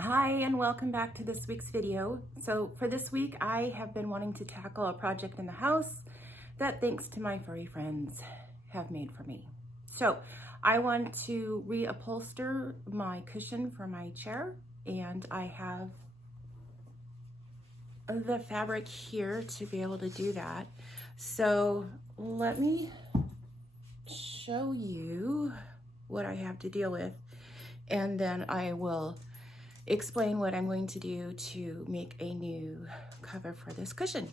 Hi and welcome back to this week's video. So for this week, I have been wanting to tackle a project in the house that, thanks to my furry friends, have made for me. So I want to reupholster my cushion for my chair, and I have the fabric here to be able to do that. So let me show you what I have to deal with, and then I will explain what I'm going to do to make a new cover for this cushion.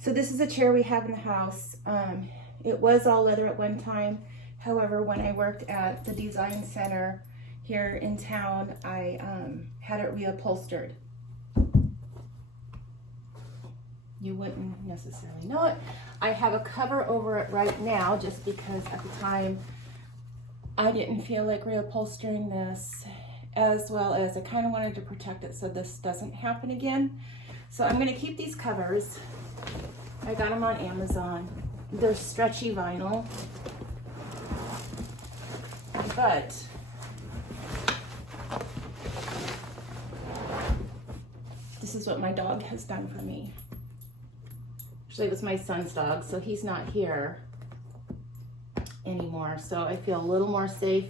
So this is a chair we have in the house. It was all leather at one time. However, when I worked at the design center here in town, I had it reupholstered. You wouldn't necessarily know it. I have a cover over it right now just because at the time I didn't feel like reupholstering this, as well as I kind of wanted to protect it so this doesn't happen again. So I'm going to keep these covers. I got them on Amazon. They're stretchy vinyl, but this is what my dog has done for me. Actually, it was my son's dog, so he's not here anymore, so I feel a little more safe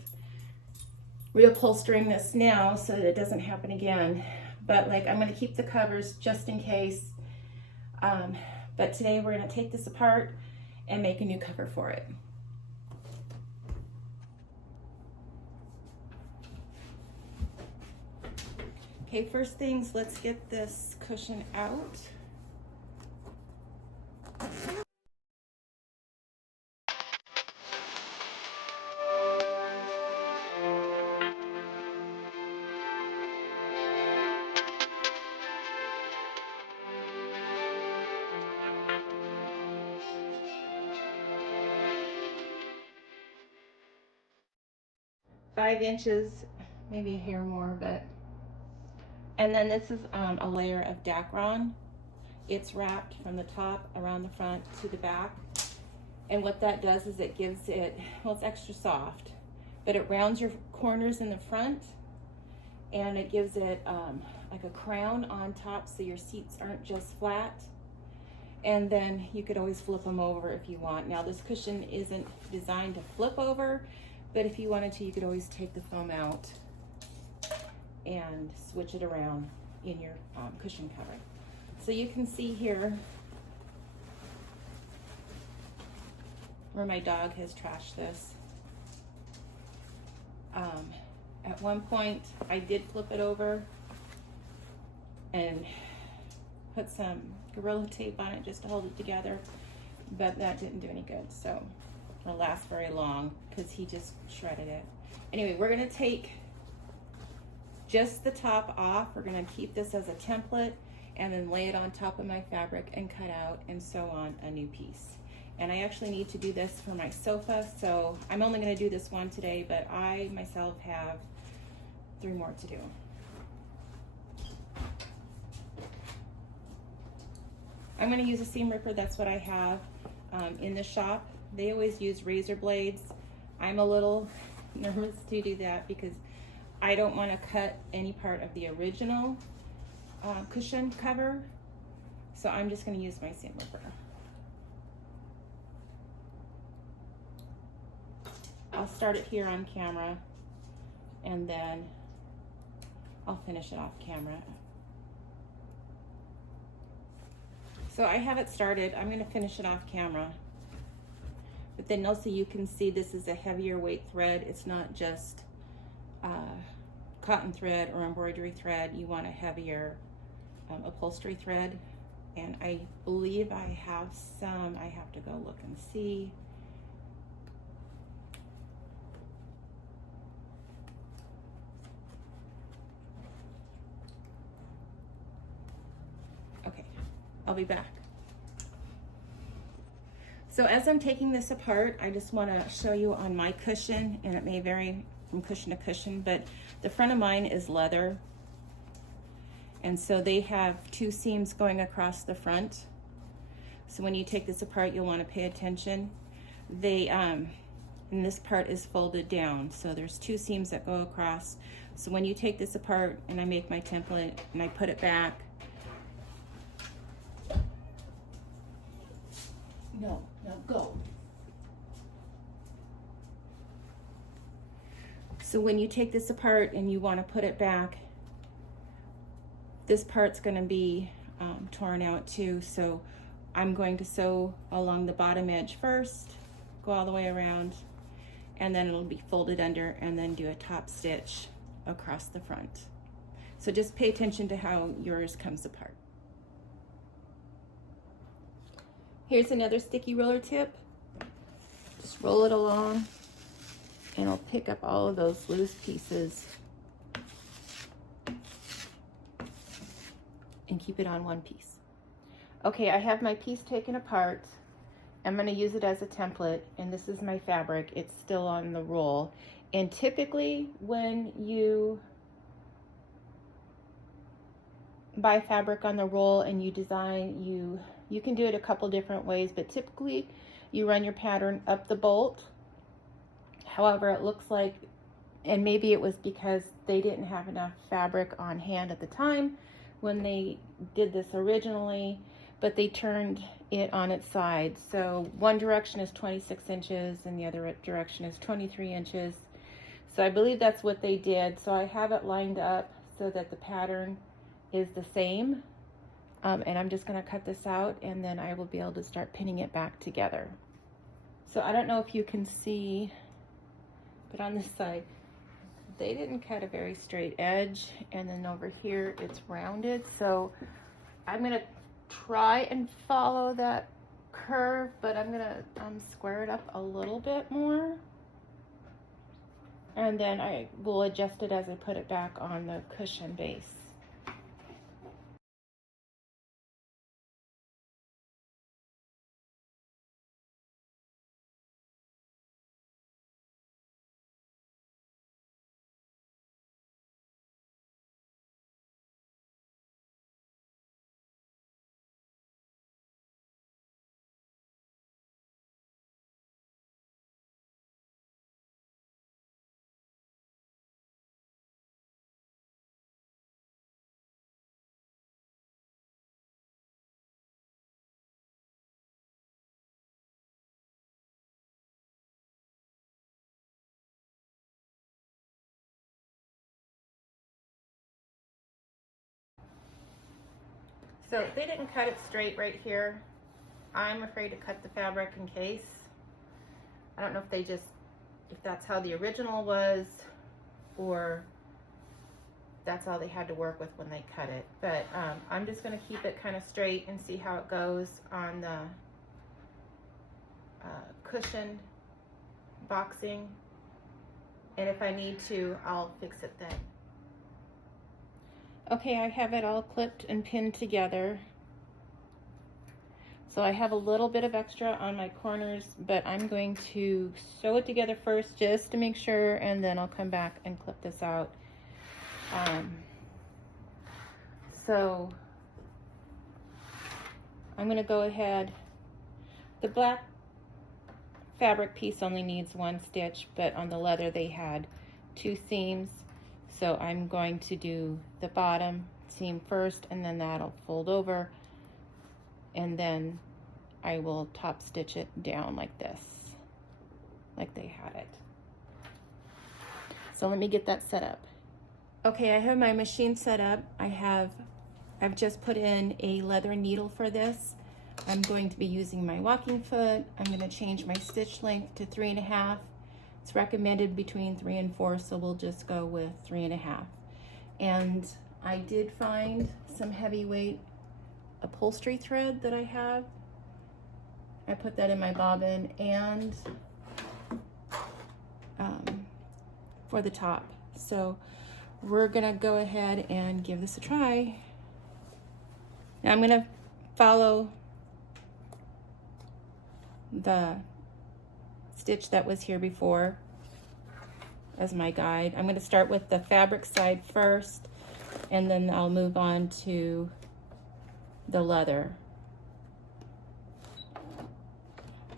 reupholstering this now so that it doesn't happen again. But like, I'm going to keep the covers just in case. But today we're going to take this apart and make a new cover for it. Okay, first things, let's get this cushion out. Five inches, maybe a hair more, but. And then this is a layer of Decor. It's wrapped from the top around the front to the back. And what that does is it gives it, well, it's extra soft, but it rounds your corners in the front, and it gives it like a crown on top so your seats aren't just flat. And then you could always flip them over if you want. Now this cushion isn't designed to flip over, but if you wanted to, you could always take the foam out and switch it around in your cushion cover. So you can see here where my dog has trashed this. At one point, I did flip it over and put some Gorilla Tape on it just to hold it together, but that didn't do any good, so it'll last very long because he just shredded it. Anyway, we're gonna take just the top off. We're gonna keep this as a template and then lay it on top of my fabric and cut out and sew on a new piece. And I actually need to do this for my sofa, so I'm only gonna do this one today, but I myself have 3 more to do. I'm gonna use a seam ripper. That's what I have in the shop. They always use razor blades. I'm a little nervous to do that because I don't want to cut any part of the original cushion cover. So I'm just going to use my seam ripper. I'll start it here on camera and then I'll finish it off camera. So I have it started. I'm going to finish it off camera. But then also you can see this is a heavier weight thread. It's not just cotton thread or embroidery thread. You want a heavier upholstery thread. And I believe I have some. I have to go look and see. Okay, I'll be back. So as I'm taking this apart, I just want to show you on my cushion, and it may vary from cushion to cushion, but the front of mine is leather. And so they have 2 seams going across the front. So when you take this apart, you'll want to pay attention. They, and this part is folded down. So there's 2 seams that go across, So when you take this apart and I make my template and I put it back, no, go. So when you take this apart and you want to put it back, this part's going to be torn out too. So I'm going to sew along the bottom edge first, go all the way around, and then it'll be folded under, and then do a top stitch across the front. So just pay attention to how yours comes apart. Here's another sticky roller tip. Just roll it along and it'll pick up all of those loose pieces and keep it on one piece. Okay, I have my piece taken apart. I'm going to use it as a template, and this is my fabric. It's still on the roll. And typically when you buy fabric on the roll and you design, you can do it a couple different ways, but typically you run your pattern up the bolt. However, it looks like, and maybe it was because they didn't have enough fabric on hand at the time when they did this originally, but they turned it on its side. So one direction is 26 inches and the other direction is 23 inches. So I believe that's what they did. So I have it lined up so that the pattern is the same. And I'm just going to cut this out, and then I will be able to start pinning it back together. So I don't know if you can see, but on this side, they didn't cut a very straight edge, and then over here it's rounded. So I'm going to try and follow that curve, but I'm going to square it up a little bit more. And then I will adjust it as I put it back on the cushion base. So they didn't cut it straight right here. I'm afraid to cut the fabric in case. I don't know if if that's how the original was, or that's all they had to work with when they cut it. But I'm just going to keep it kind of straight and see how it goes on the cushion boxing. And if I need to, I'll fix it then. Okay, I have it all clipped and pinned together. So I have a little bit of extra on my corners, but I'm going to sew it together first just to make sure, and then I'll come back and clip this out. So I'm going to go ahead. The black fabric piece only needs one stitch, but on the leather they had 2 seams. So I'm going to do the bottom seam first, and then that'll fold over, and then I will top stitch it down like this, like they had it. So let me get that set up. Okay, I have my machine set up. I've just put in a leather needle for this. I'm going to be using my walking foot. I'm going to change my stitch length to 3.5. It's recommended between 3 and 4, so we'll just go with 3.5. And I did find some heavyweight upholstery thread that I have. I put that in my bobbin, and for the top. So we're gonna go ahead and give this a try. Now I'm gonna follow the stitch that was here before as my guide. I'm going to start with the fabric side first, and then I'll move on to the leather.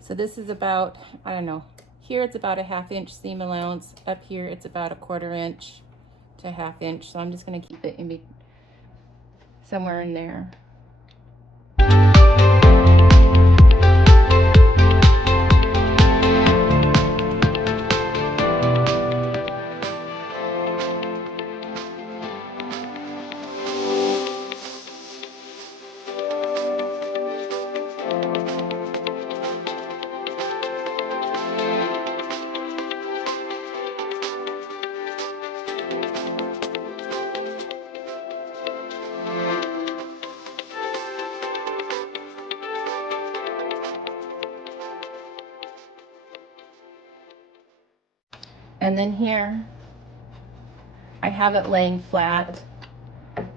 So this is about, I don't know, here it's about a 1/2 inch seam allowance, up here it's about 1/4 inch, to 1/2 inch, so I'm just going to keep it in somewhere in there. And then here, I have it laying flat.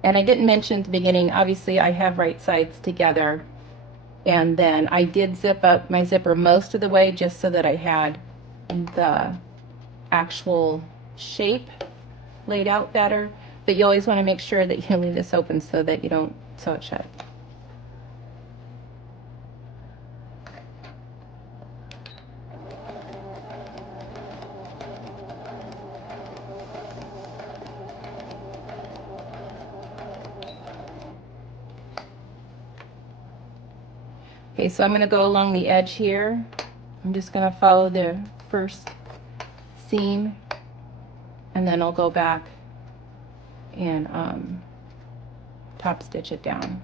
And I didn't mention at the beginning, obviously I have right sides together. And then I did zip up my zipper most of the way just so that I had the actual shape laid out better. But you always want to make sure that you leave this open so that you don't sew it shut. Okay, so I'm going to go along the edge here. I'm just going to follow the first seam, and then I'll go back and top stitch it down.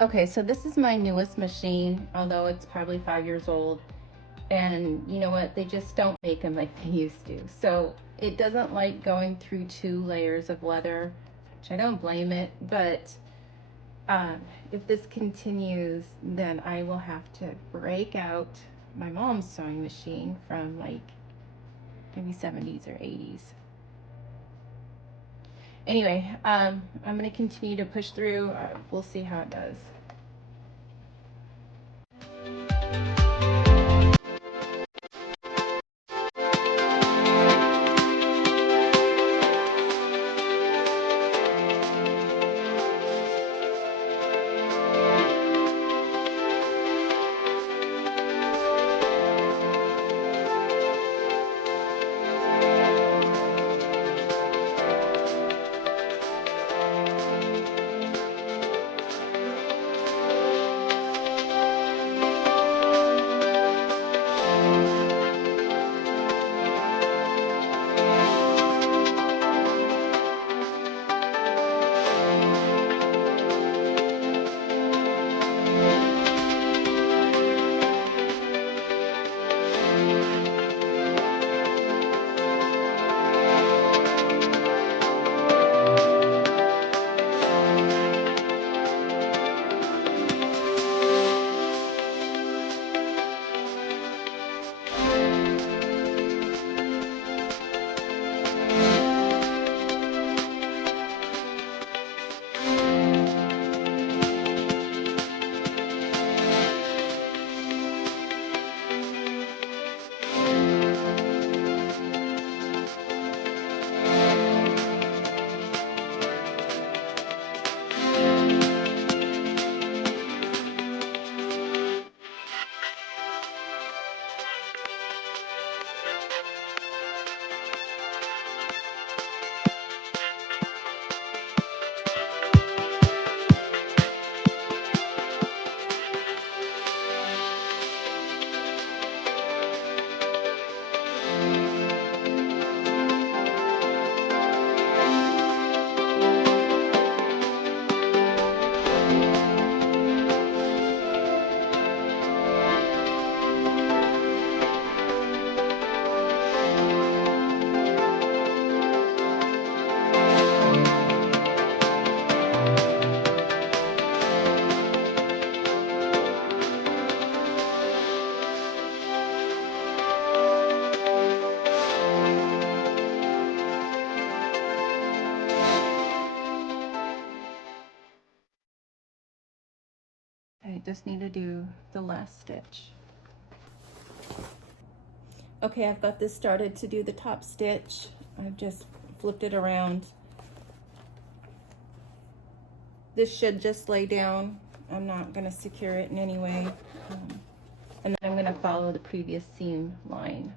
Okay, so this is my newest machine, although it's probably 5 years old. And you know what? They just don't make them like they used to. So it doesn't like going through 2 layers of leather, which I don't blame it. But if this continues, then I will have to break out my mom's sewing machine from like maybe 70s or 80s. Anyway, I'm going to continue to push through. We'll see how it does. just need to do the last stitch. Okay, I've got this started to do the top stitch. I've just flipped it around. This should just lay down. I'm not going to secure it in any way. And then I'm going to follow the previous seam line.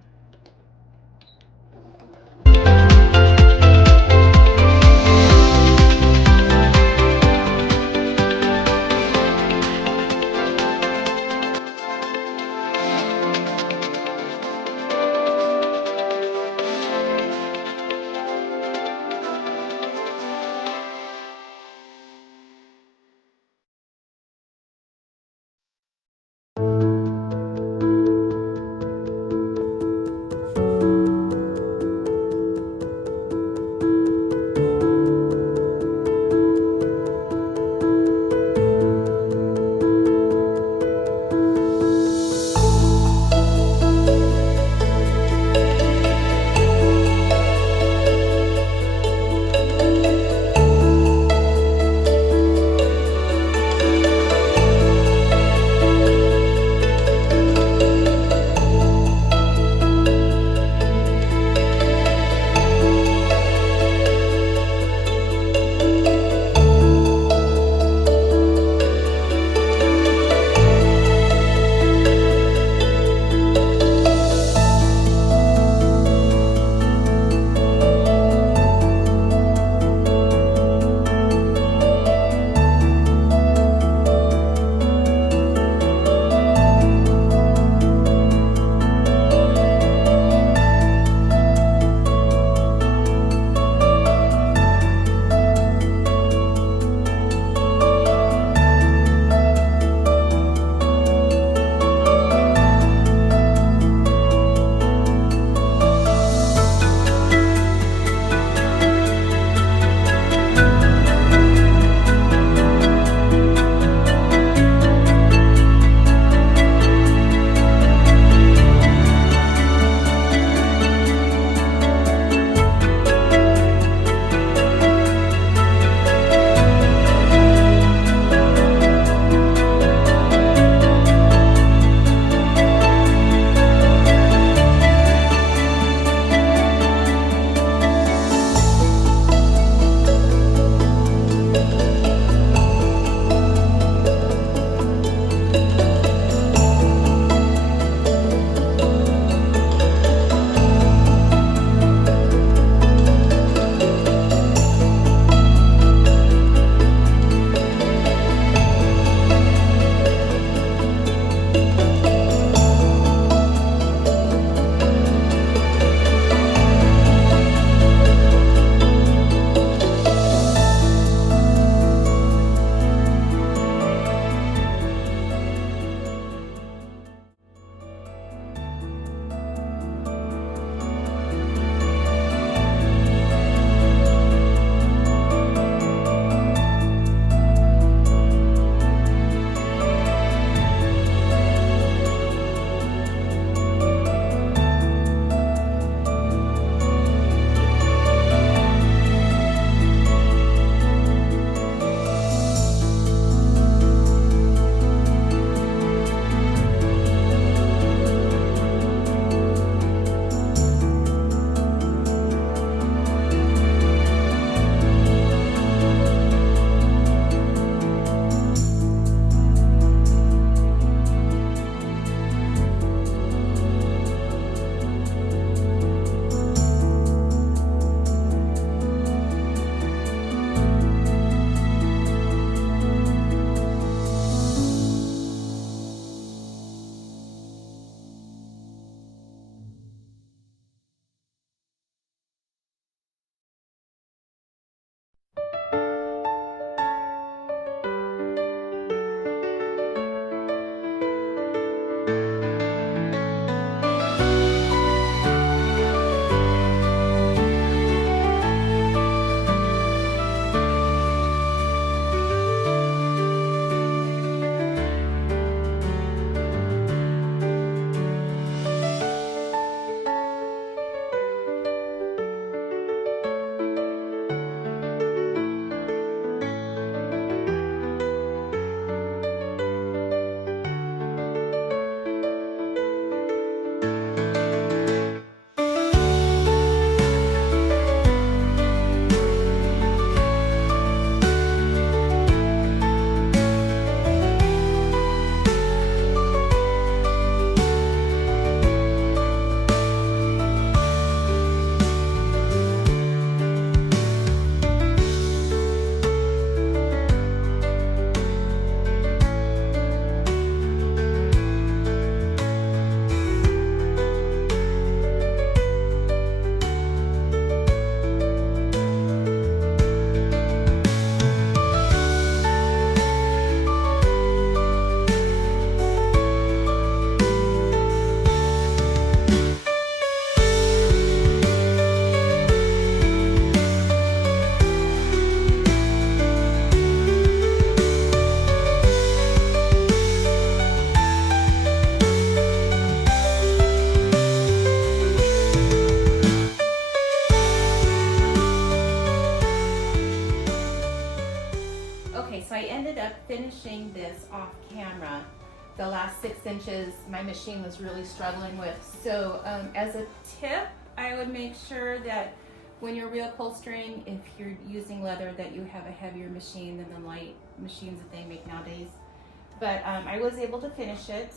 up finishing this off camera. The last 6 inches my machine was really struggling with. So as a tip, I would make sure that when you're reupholstering, if you're using leather, that you have a heavier machine than the light machines that they make nowadays. But I was able to finish it.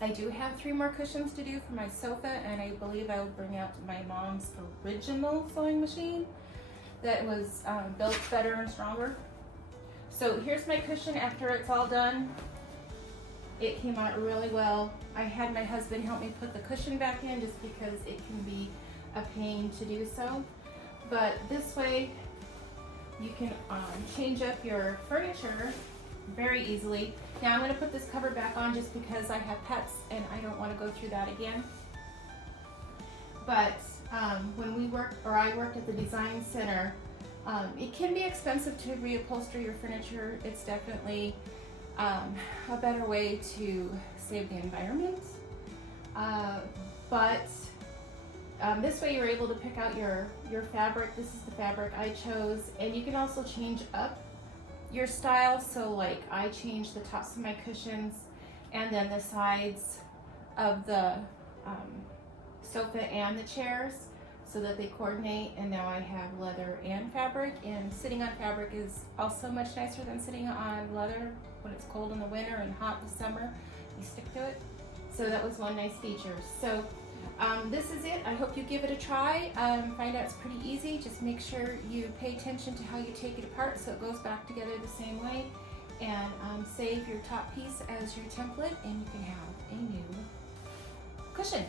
I do have 3 more cushions to do for my sofa, and I believe I will bring out my mom's original sewing machine that was built better and stronger. So here's my cushion after it's all done. It came out really well. I had my husband help me put the cushion back in just because it can be a pain to do so. But this way you can change up your furniture very easily. Now I'm going to put this cover back on just because I have pets and I don't want to go through that again. But when we worked, or I worked at the design center, it can be expensive to reupholster your furniture. It's definitely a better way to save the environment. But this way you're able to pick out your fabric. This is the fabric I chose, and you can also change up your style. So like I changed the tops of my cushions and then the sides of the sofa and the chairs so that they coordinate, and now I have leather and fabric, and sitting on fabric is also much nicer than sitting on leather when it's cold in the winter and hot in the summer. You stick to it. So that was one nice feature. So this is it. I hope you give it a try. Find out it's pretty easy. Just make sure you pay attention to how you take it apart so it goes back together the same way, and save your top piece as your template, and you can have a new cushion.